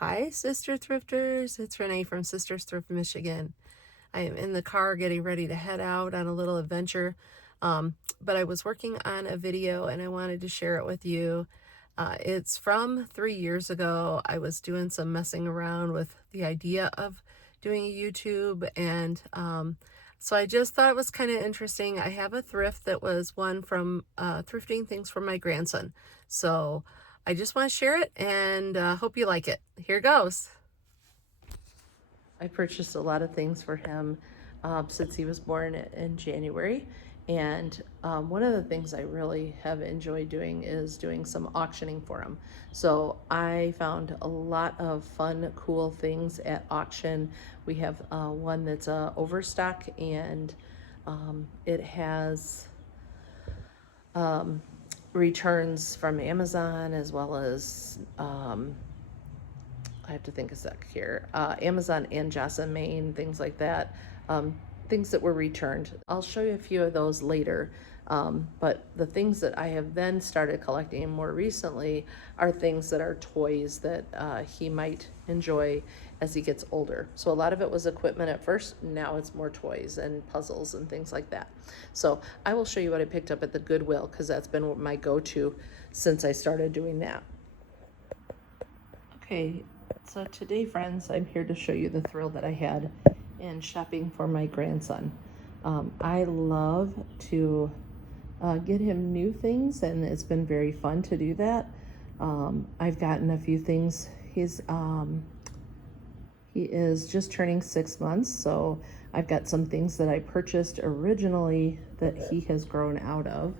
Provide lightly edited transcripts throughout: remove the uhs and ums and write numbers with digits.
Hi, Sister Thrifters. It's Renee from Sisters Thrift, Michigan. I am in the car getting ready to head out on a little adventure, but I was working on a video and I wanted to share it with you. It's from 3 years ago. I was doing some messing around with the idea of doing a YouTube, and so I just thought it was kind of interesting. I have a thrift that was one from thrifting things for my grandson. So I just want to share it and hope you like it. Here goes. I purchased a lot of things for him since he was born in January. And one of the things I really have enjoyed doing is doing some auctioning for him. So I found a lot of fun, cool things at auction. We have one that's overstock, and it has returns from Amazon, as well as I have to think a sec here. Amazon and Jocelyn, Maine, things like that. Things that were returned. I'll show you a few of those later. But the things that I have then started collecting more recently are things that are toys that he might enjoy as he gets older. So a lot of it was equipment at first. Now it's more toys and puzzles and things like that. So I will show you what I picked up at the Goodwill, because that's been my go-to since I started doing that. Okay, so today, friends, I'm here to show you the thrill that I had in shopping for my grandson. I love to get him new things, and it's been very fun to do that. I've gotten a few things. He is just turning 6 months, so I've got some things that I purchased originally that he has grown out of,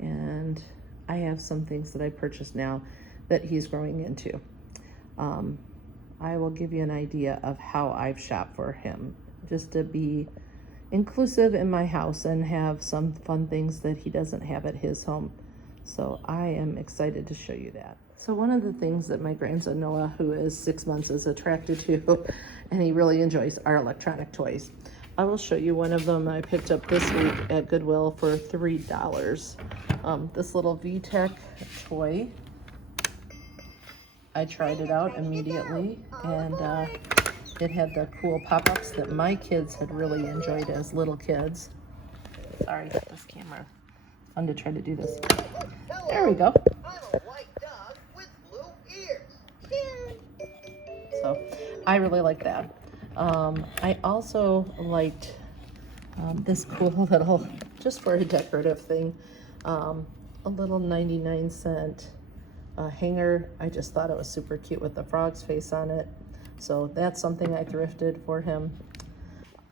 and I have some things that I purchased now that he's growing into. I will give you an idea of how I've shopped for him, just to be inclusive in my house and have some fun things that he doesn't have at his home. So I am excited to show you that. So one of the things that my grandson Noah, who is 6 months, is attracted to and he really enjoys, are electronic toys. I will show you one of them I picked up this week at Goodwill for $3. This little VTech toy. I tried it out immediately, and it had the cool pop-ups that my kids had really enjoyed as little kids. Sorry, this camera. Fun to try to do this. There we go. I'm a white dog with blue ears. So I really like that. I also liked this cool little, just for a decorative thing, a little 99-cent hanger. I just thought it was super cute with the frog's face on it. So that's something I thrifted for him.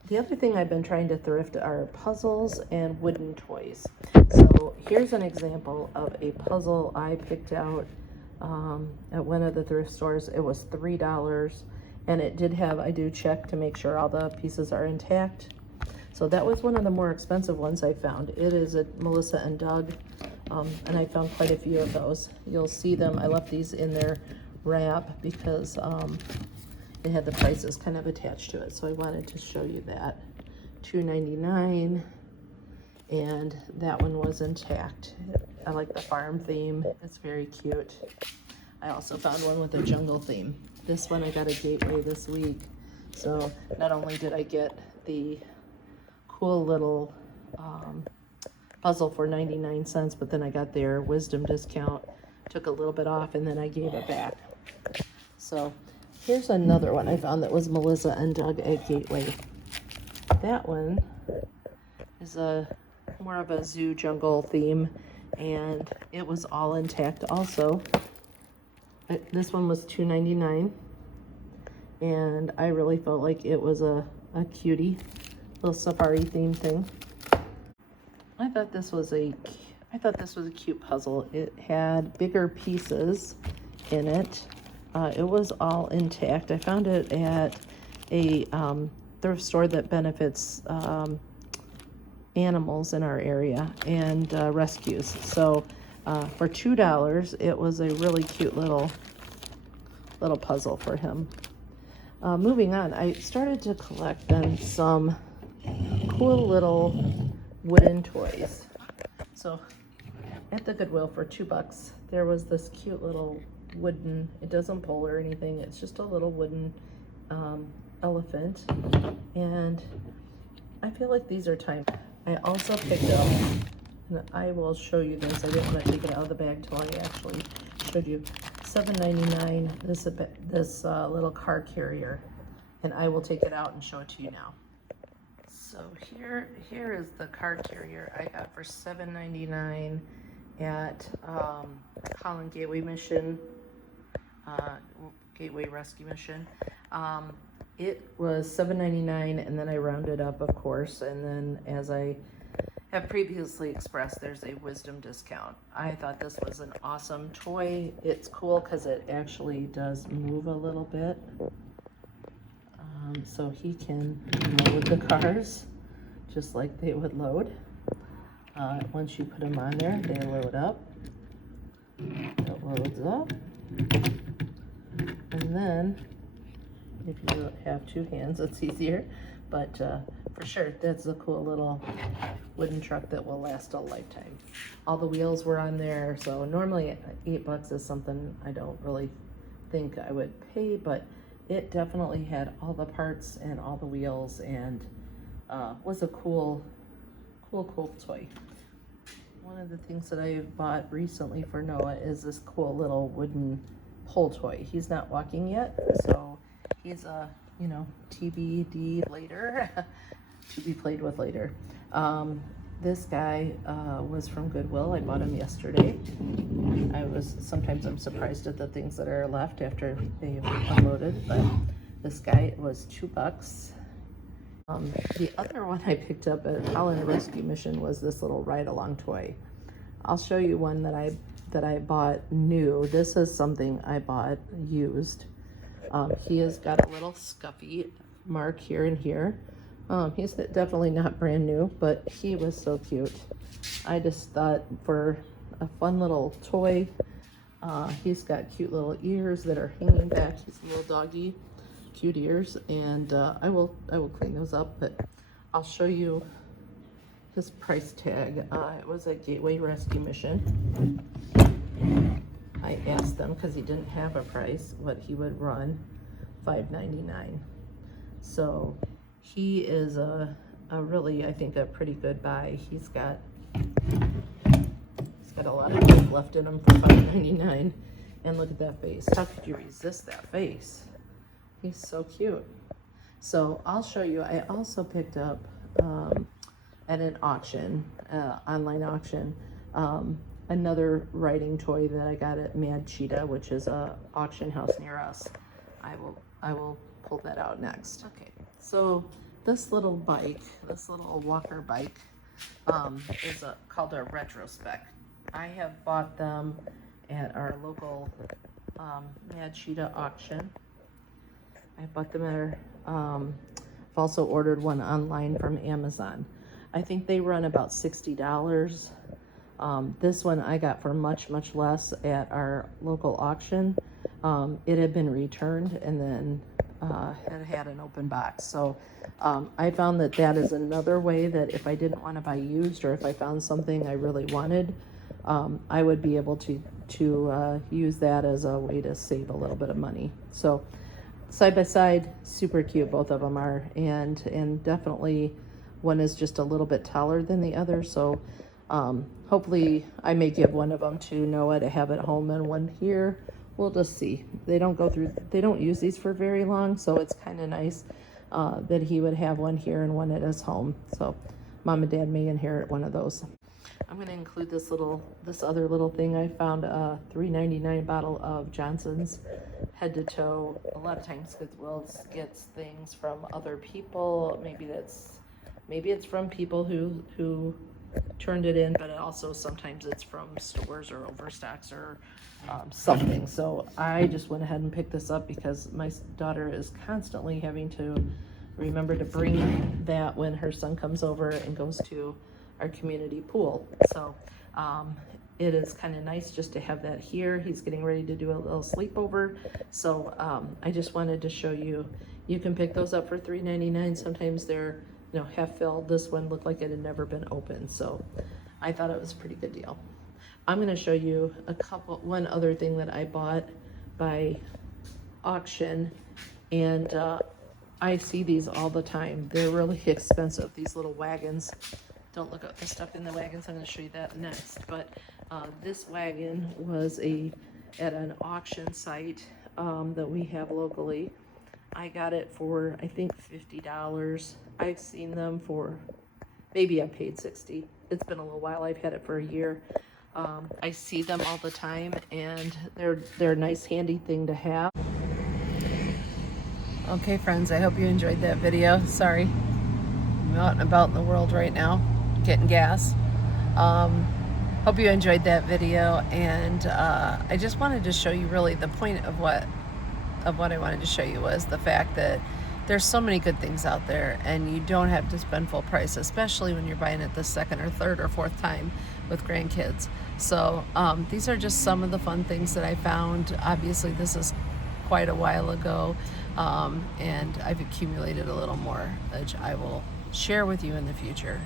The other thing I've been trying to thrift are puzzles and wooden toys. So here's an example of a puzzle I picked out at one of the thrift stores. It was $3, and it did have, I do check to make sure all the pieces are intact. So that was one of the more expensive ones I found. It is a Melissa and Doug, and I found quite a few of those. You'll see them. I left these in their wrap because it had the prices kind of attached to it. So I wanted to show you that. $2.99, and that one was intact. I like the farm theme. It's very cute. I also found one with a jungle theme. This one I got a Gateway this week. So not only did I get the cool little puzzle for 99 cents, but then I got their wisdom discount, took a little bit off, and then I gave it back. So here's another one I found that was Melissa and Doug at Gateway. That one is a more of a zoo jungle theme, and it was all intact also. This one was $2.99, and I really felt like it was a cutie little safari theme thing. I thought this was a cute puzzle. It had bigger pieces in it. It was all intact. I found it at a thrift store that benefits animals in our area and rescues. So for $2, it was a really cute little puzzle for him. Moving on, I started to collect then some cool little wooden toys. So at the Goodwill for $2, there was this cute little wooden, it doesn't pull or anything, it's just a little wooden elephant, and I feel like these are time. I also picked up, and I will show you this, I didn't want to take it out of the bag till I actually showed you, $7.99, this little car carrier, and I will take it out and show it to you now. So here is the car carrier I got for $7.99 at Holland Gateway Mission, Gateway Rescue Mission. It was $7.99, and then I rounded up, of course, and then as I have previously expressed, there's a wisdom discount. I thought this was an awesome toy. It's cool because it actually does move a little bit. So he can load the cars just like they would load. Once you put them on there, they load up. It loads up. And then, if you have two hands, it's easier. But for sure, that's a cool little wooden truck that will last a lifetime. All the wheels were on there, so normally $8 is something I don't really think I would pay, but it definitely had all the parts and all the wheels, and was a cool toy. One of the things that I bought recently for Noah is this cool little wooden pull toy. He's not walking yet, so he's a, you know, TBD later, to be played with later. This guy was from Goodwill. I bought him yesterday. Sometimes I'm surprised at the things that are left after they've unloaded, but this guy was $2. The other one I picked up at Holland Rescue Mission was this little ride-along toy. I'll show you one that I bought new. This is something I bought used. He has got a little scuffy mark here and here. He's definitely not brand new, but he was so cute. I just thought for a fun little toy, he's got cute little ears that are hanging back. He's a little doggy, cute ears, and I will clean those up, but I'll show you his price tag. It was a Gateway Rescue Mission. I asked them, because he didn't have a price, what he would run, $5.99. So he is a really, I think, a pretty good buy. He's got a lot of life left in him for $5.99. And look at that face. How could you resist that face? He's so cute. So I'll show you. I also picked up at an auction, online auction, another riding toy that I got at Mad Cheetah, which is a auction house near us. I will pull that out next. Okay, so this little bike, this little walker bike, is called a Retrospective. I have bought them at our local Mad Cheetah auction. I bought them at our, I've also ordered one online from Amazon. I think they run about $60. This one I got for much less at our local auction. It had been returned and then had an open box. So I found that is another way that if I didn't want to buy used, or if I found something I really wanted, I would be able to use that as a way to save a little bit of money. So side by side, super cute, both of them are, and definitely one is just a little bit taller than the other. So hopefully I may give one of them to Noah to have at home and one here. We'll just see. They don't use these for very long, so it's kind of nice that he would have one here and one at his home. So mom and dad may inherit one of those. I'm going to include this other little thing. I found a $3.99 bottle of Johnson's head to toe. A lot of times Goodwill gets things from other people. Maybe it's from people who turned it in, but also sometimes it's from stores or overstocks or something. So I just went ahead and picked this up because my daughter is constantly having to remember to bring that when her son comes over and goes to our community pool. So it is kind of nice just to have that here. He's getting ready to do a little sleepover. So I just wanted to show you, you can pick those up for $3.99. Sometimes they're half filled. This one looked like it had never been opened, so I thought it was a pretty good deal. I'm going to show you one other thing that I bought by auction, and I see these all the time. They're really expensive, these little wagons. Don't look up the stuff in the wagons. I'm going to show you that next. But this wagon was at an auction site that we have locally. I got it for, I think, $50. I've seen them for, maybe I paid $60. It's been a little while. I've had it for a year. I see them all the time, and they're a nice, handy thing to have. Okay, friends, I hope you enjoyed that video. Sorry, I'm out and about in the world right now, getting gas. Hope you enjoyed that video, and I just wanted to show you really the point of what I wanted to show you was the fact that there's so many good things out there, and you don't have to spend full price, especially when you're buying it the second or third or fourth time with grandkids. So these are just some of the fun things that I found. Obviously, this is quite a while ago, and I've accumulated a little more, which I will share with you in the future.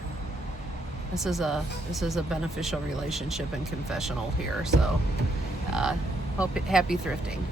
This is a beneficial relationship and confessional here. So happy thrifting.